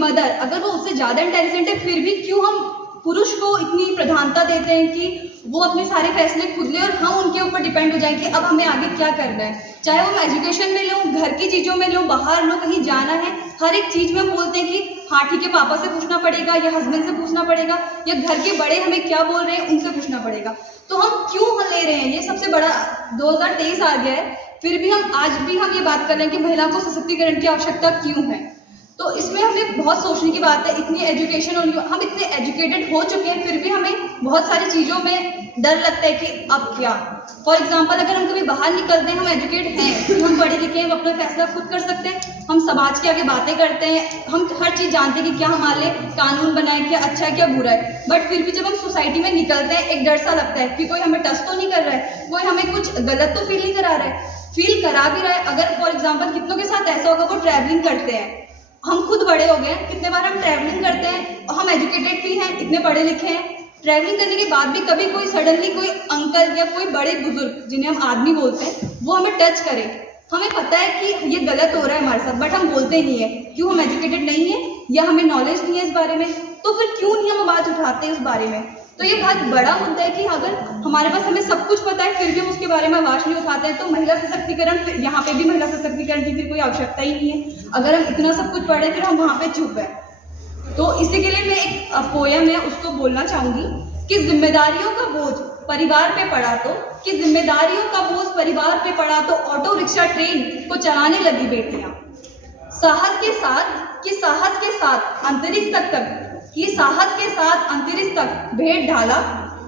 Mother अगर वो उससे ज़्यादा इंटेलिजेंट है, फिर भी क्यों हम पुरुष को इतनी प्रधानता देते हैं कि वो अपने सारे फैसले खुद ले और हम उनके ऊपर डिपेंड हो जाए कि अब हमें आगे क्या करना है। चाहे वो हम एजुकेशन में लो, घर की चीज़ों में लो, बाहर लो, कहीं जाना है, हर एक चीज़ में हम बोलते हैं कि हाँ ठीक है, पापा से पूछना पड़ेगा या हस्बैंड से पूछना पड़ेगा या घर के बड़े हमें क्या बोल रहे हैं उनसे पूछना पड़ेगा। तो हम क्यों ले रहे हैं, ये सबसे बड़ा 2023 आ गया है, फिर भी हम आज भी हम ये बात कर रहे हैं कि महिला को सशक्तिकरण की आवश्यकता क्यों है। तो इसमें हमें बहुत सोचने की बात है। इतनी एजुकेशन और हम इतने एजुकेटेड हो चुके हैं, फिर भी हमें बहुत सारी चीज़ों में डर लगता है कि अब क्या। फॉर एग्जांपल, अगर हम कभी बाहर निकलते हैं, हम एजुकेट हैं, हम पढ़े लिखे हैं, हम अपना फैसला खुद कर सकते हैं, हम समाज के आगे बातें करते हैं, हम हर चीज़ जानते हैं कि क्या हमारे लिए कानून बना है, क्या अच्छा है क्या बुरा है। बट फिर भी जब हम सोसाइटी में निकलते हैं, एक डर सा लगता है कि कोई हमें टच तो नहीं कर रहा है, कोई हमें कुछ गलत तो फील नहीं करा रहा है। फील करा भी रहा है, अगर फॉर एग्जाम्पल कितनों के साथ ऐसा होगा, वो ट्रैवलिंग करते हैं, हम खुद बड़े हो गए हैं, कितने बार हम ट्रैवलिंग करते हैं, हम एजुकेटेड भी हैं, इतने पढ़े लिखे हैं, ट्रैवलिंग करने के बाद भी कभी कोई सडनली कोई अंकल या कोई बड़े बुजुर्ग जिन्हें हम आदमी बोलते हैं, वो हमें टच करे, हमें पता है कि ये गलत हो रहा है हमारे साथ, बट हम बोलते नहीं है। क्यों? हम एजुकेटेड नहीं है या हमें नॉलेज नहीं है इस बारे में। तो फिर क्यों नहीं हम आवाज़ उठाते हैं उस बारे में। तो ये बहुत बड़ा मुद्दा है कि अगर हमारे पास हमें सब कुछ पता है फिर भी हम उसके बारे में आवाज़ नहीं उठाते हैं, तो महिला सशक्तिकरण, फिर यहाँ पे भी महिला सशक्तिकरण की फिर कोई आवश्यकता ही नहीं है। अगर हम इतना सब कुछ पढ़े फिर हम वहाँ पे चुप हैं। तो इसी के लिए मैं एक पोयम है उसको बोलना चाहूँगी कि जिम्मेदारियों का बोझ परिवार पे पड़ा तो, कि जिम्मेदारियों का बोझ परिवार पे पड़ा तो ऑटो रिक्शा ट्रेन को चलाने लगी बेटियाँ। साहस के साथ अंतरिक्ष तक कि साहस के साथ अंतरिक्ष तक भेंट ढाला,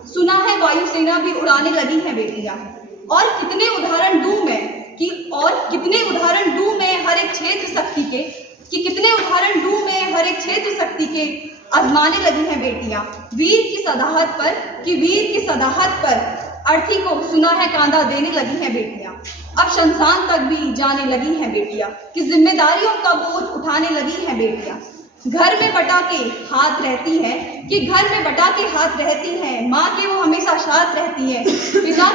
सुना है वायुसेना भी उड़ाने लगी है बेटियां। और कितने उदाहरण दूं मैं हर एक क्षेत्र शक्ति के, कि कितने उदाहरण दूं मैं हर एक क्षेत्र शक्ति के, आजमाने लगी हैं बेटियां। वीर की सदाहत पर अर्थी को सुना है कांधा देने लगी हैं बेटियां। अब शमशान तक भी जाने लगी हैं बेटियां, कि जिम्मेदारियों का बोझ उठाने लगी हैं बेटियां। घर में बटा के हाथ रहती है, कि घर में बटा के हाथ रहती है, माँ के वो हमेशा साथ रहती है। पिता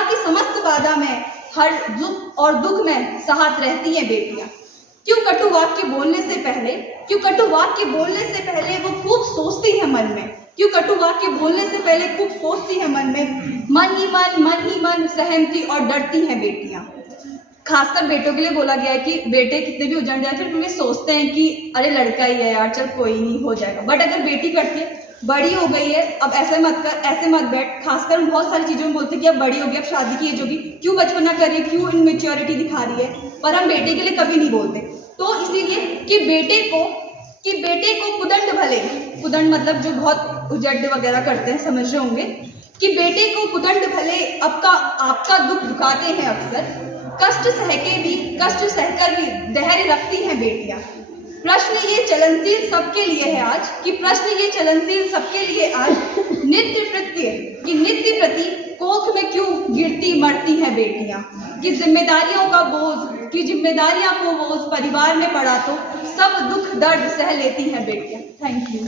की समस्त बाधा में हर दुख और दुख में साथ रहती हैं बेटियां। क्यों कटु वाक्य बोलने से पहले वो खूब सोचती है मन में, क्यों कटु वाक्य बोलने से पहले खूब सोचती है मन में, मन ही मन सहमती और डरती हैं बेटियां। खासकर बेटों के लिए बोला गया है कि बेटे कितने भी उजड़ जाए फिर भी सोचते हैं कि अरे लड़का ही है यार, चल कोई नहीं हो जाएगा। बट अगर बेटी करती है, बड़ी हो गई है, अब ऐसे मत कर, ऐसे मत बैठ। खासकर हम बहुत सारी चीज़ों में बोलते हैं कि अब बड़ी हो गई, अब शादी की एज होगी, क्यों बचपना कर रही है, क्यों इनमेच्योरिटी दिखा रही है, पर हम बेटे के लिए कभी नहीं बोलते। तो इसीलिए कि बेटे को कुदंड भले, कुदंड मतलब जो बहुत उजड़ वगैरह करते हैं, समझ रहे होंगे, कि बेटे को कुदंड भले आपका दुख दुखाते हैं अक्सर, कष्ट सहकर भी धैर्य रखती हैं बेटियां। प्रश्न ये चलनशील सबके लिए आज, नित्य प्रति कोख में क्यों गिरती मरती हैं बेटियां। कि जिम्मेदारियों को बोझ परिवार में पड़ा तो सब दुख दर्द सह लेती हैं बेटियां। Thank you.